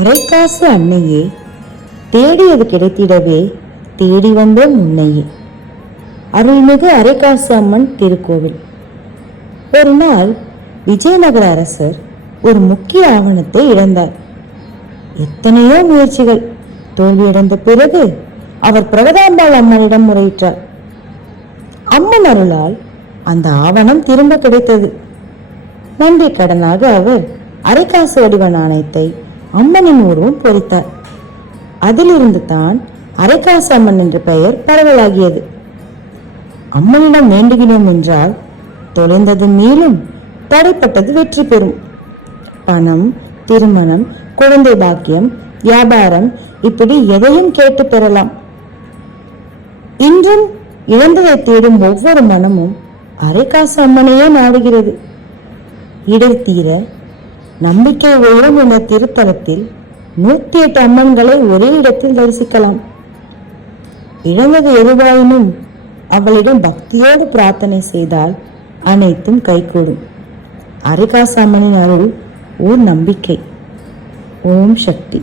அரைக்காசு அன்னையே, தேடியது கிடைத்திடவே தேடி வந்தோம் உன்னையே. அருள்மிகு அரைக்காசு அம்மன் திருக்கோவில். ஒரு நாள் விஜயநகர அரசர் ஒரு முக்கிய ஆவணத்தை இழந்தார். எத்தனையோ முயற்சிகள் தோல்வியடைந்த பிறகு அவர் பிரகதாம்பாள் அம்மனிடம் முறையிட்டார். அம்மன் அருளால் அந்த ஆவணம் திரும்ப கிடைத்தது. நன்றி கடனாக அவர் அரைக்காசு வடிவ நாணயத்தை அம்மனின் உருவம் பொறித்தார். அதிலிருந்து தான் அரைக்காசு அம்மன் என்ற பெயர் பரவலாகியது. அம்மனிடம் வேண்டுகிறோம் என்றால் தொலைந்தது மீளும், தடைப்பட்டது வெற்றி பெறும். பணம், திருமணம், குழந்தை பாக்கியம், வியாபாரம், இப்படி எதையும் கேட்டு பெறலாம். இன்றும் இழந்ததை தேடும் ஒவ்வொரு மனமும் அரைக்காசு அம்மனையே நாடுகிறது. இடர் தீர நம்பிக்கை ஓடும் என்ற திருத்தலத்தில் 108 அம்மன்களை ஒரே இடத்தில் தரிசிக்கலாம். இழந்தது எதுவாயினும் அவளிடம் பக்தியோடு பிரார்த்தனை செய்தால் அனைத்தும் கைகூடும். அரைக்காசு அம்மனின் அருள் ஓர் நம்பிக்கை. ஓம் சக்தி.